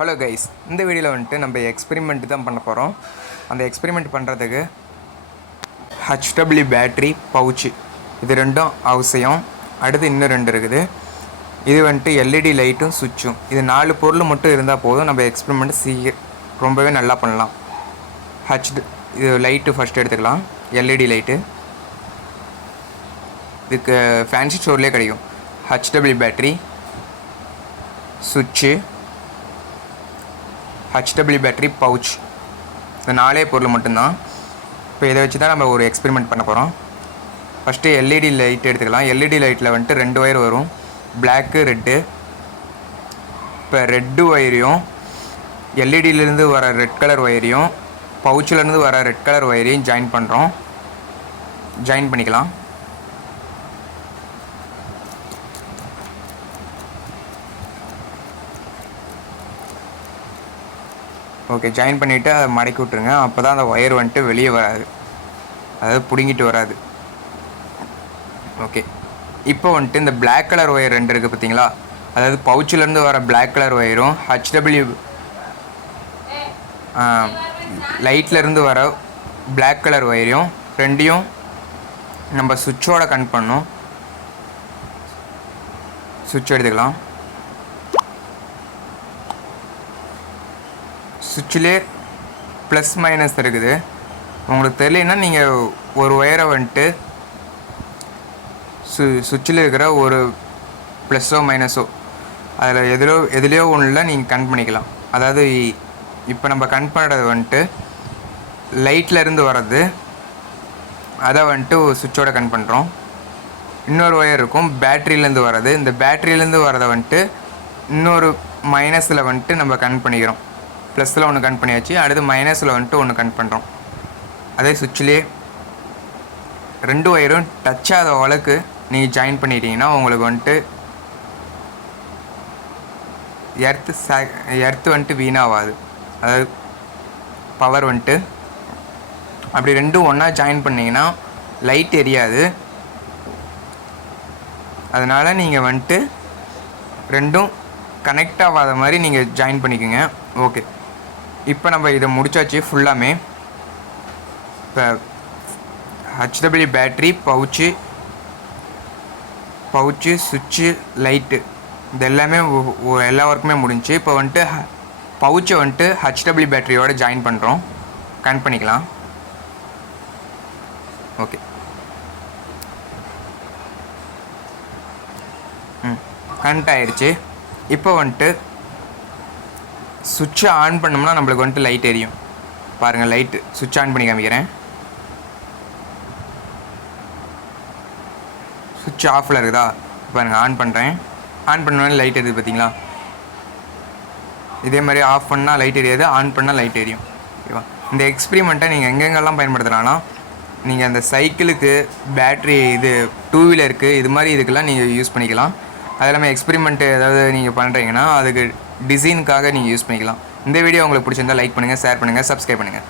Hello guys, இந்த வீடியோவில் வந்துட்டு நம்ம எக்ஸ்பெரிமெண்ட் தான் பண்ண போகிறோம். அந்த எக்ஸ்பெரிமெண்ட் பண்ணுறதுக்கு HW பேட்ரி பவுச்சு இது ரெண்டும் அவசியம். அடுத்து இன்னும் ரெண்டு இருக்குது. இது வந்துட்டு எல்இடி லைட்டும் சுவிட்சும். இது 4 பொருள் மட்டும் இருந்தால் போதும். நம்ம எக்ஸ்பெரிமெண்ட் ரொம்பவே நல்லா பண்ணலாம். இது லைட்டு ஃபஸ்ட்டு எடுத்துக்கலாம். எல்இடி லைட்டு இதுக்கு ஃபேன்சி ஸ்டோர்லேயே கிடைக்கும். HW பேட்ரி, சுவிட்சு, HW பேட்ரி பவுச், இந்த 4 பொருள் மட்டும்தான். இப்போ இதை வச்சு தான் நம்ம ஒரு எக்ஸ்பெரிமெண்ட் பண்ண போகிறோம். ஃபஸ்ட்டு எல்இடி லைட் எடுத்துக்கலாம். எல்இடி லைட்டில் வந்துட்டு 2 ஒயர் வரும், பிளாக்கு ரெட்டு. இப்போ ரெட்டு ஒயரையும் எல்இடியிலேருந்து வர ரெட் கலர் ஒயரையும் பவுச்சிலேருந்து வர ரெட் கலர் ஒயரையும் ஜாயின் பண்ணிக்கலாம். ஓகே, ஜாயின் பண்ணிவிட்டு அதை மடக்கி விட்ருங்க. அப்போ தான் அந்த ஒயர் வந்துட்டு வெளியே வராது, அதாவது பிடுங்கிட்டு வராது. ஓகே, இப்போ வந்துட்டு இந்த பிளாக் கலர் ஒயர் 2 இருக்குது பார்த்தீங்களா, அதாவது பவுச்சிலேருந்து வர பிளாக் கலர் ஒயரும் HW லைட்லேருந்து வர பிளாக் கலர் ஒயரையும் ரெண்டையும் நம்ம சுவிட்சோட கனெக்ட் பண்ணணும். சுவிட்ச் எடுத்துக்கலாம். சுவிட்சிலே ப்ளஸ் மைனஸ் இருக்குது. உங்களுக்கு தெரியலன்னா நீங்கள் ஒரு ஒயரை வந்துட்டு சுவிட்சில் இருக்கிற ஒரு ப்ளஸ்ஸோ மைனஸோ அதில் எதுலையோ ஒன்றில் நீங்கள் கனெக்ட் பண்ணிக்கலாம். அதாவது இப்போ நம்ம கனெக்ட் பண்ணுறது வந்துட்டு லைட்டில் இருந்து வர்றது, அதை வந்துட்டு சுவிட்சோட கனெக்ட் பண்ணுறோம். இன்னொரு ஒயர் இருக்கும் பேட்ரியிலேருந்து வர்றது. இந்த பேட்ரியிலேருந்து வரதை வந்துட்டு இன்னொரு மைனஸில் வந்துட்டு நம்ம கனெக்ட் பண்ணிக்கிறோம். ப்ளஸில் ஒன்று கனெக்ட் பண்ணியாச்சு, அடுத்து மைனஸில் வந்துட்டு ஒன்று கனெக்ட் பண்ணுறோம். அதே சுவிட்சிலே 2 ஒயரும் டச் ஆகாத அளவுக்கு நீங்கள் ஜாயின் பண்ணிட்டீங்கன்னா உங்களுக்கு வந்துட்டு எர்த்து வந்துட்டு வீணாகாது. அதாவது பவர் வந்துட்டு அப்படி 2 ஒன்றா ஜாயின் பண்ணிங்கன்னா லைட் எரியாது. அதனால் நீங்கள் வந்துட்டு 2 கனெக்ட் ஆகாத மாதிரி நீங்கள் ஜாயின் பண்ணிக்கோங்க. ஓகே, இப்போ நம்ம இதை முடிச்சாச்சு ஃபுல்லாமே. இப்போ HW பேட்ரி பவுச்சு சுவிட்சு லைட்டு இது எல்லாமே எல்லா ஒர்க்குமே முடிஞ்சு. இப்போ வந்துட்டு பவுச்சை வந்துட்டு HW பேட்டரியோட ஜாயின் பண்ணுறோம். கனெக்ட் பண்ணிக்கலாம். ஓகே, கனெக்ட் ஆகிடுச்சு. இப்போ வந்துட்டு சுவிட்சை ஆன் பண்ணோம்னா நம்மளுக்கு வந்துட்டு லைட் எரியும். பாருங்கள், லைட்டு சுவிட்ச் ஆன் பண்ணி காமிக்கிறேன். சுவிட்ச் ஆஃபில் இருக்குதா பாருங்கள். ஆன் பண்ணுறேன். ஆன் பண்ணோன்னே லைட் எரியுது பார்த்தீங்களா. இதே மாதிரி ஆஃப் பண்ணால் லைட் எரியாது, ஆன் பண்ணால் லைட் எரியும். ஓகேவா? இந்த எக்ஸ்பெரிமெண்ட்டை நீங்கள் எங்கெங்கெல்லாம் பயன்படுத்துகிறாங்கன்னா, நீங்கள் அந்த சைக்கிளுக்கு, பேட்ரி, இது 2 வீலருக்கு, இது மாதிரி இதுக்கெல்லாம் நீங்கள் யூஸ் பண்ணிக்கலாம். அது இல்லாமல் எக்ஸ்பெரிமெண்ட்டு ஏதாவது நீங்கள் பண்ணுறீங்கன்னா அதுக்கு டிசைனுக்காக நீங்கள் யூஸ் பண்ணிக்கலாம். இந்த வீடியோ உங்களுக்கு பிடிச்சிருந்தால் லைக் பண்ணுங்கள், ஷேர் பண்ணுங்கள், சப்ஸ்கிரைப் பண்ணுங்கள்.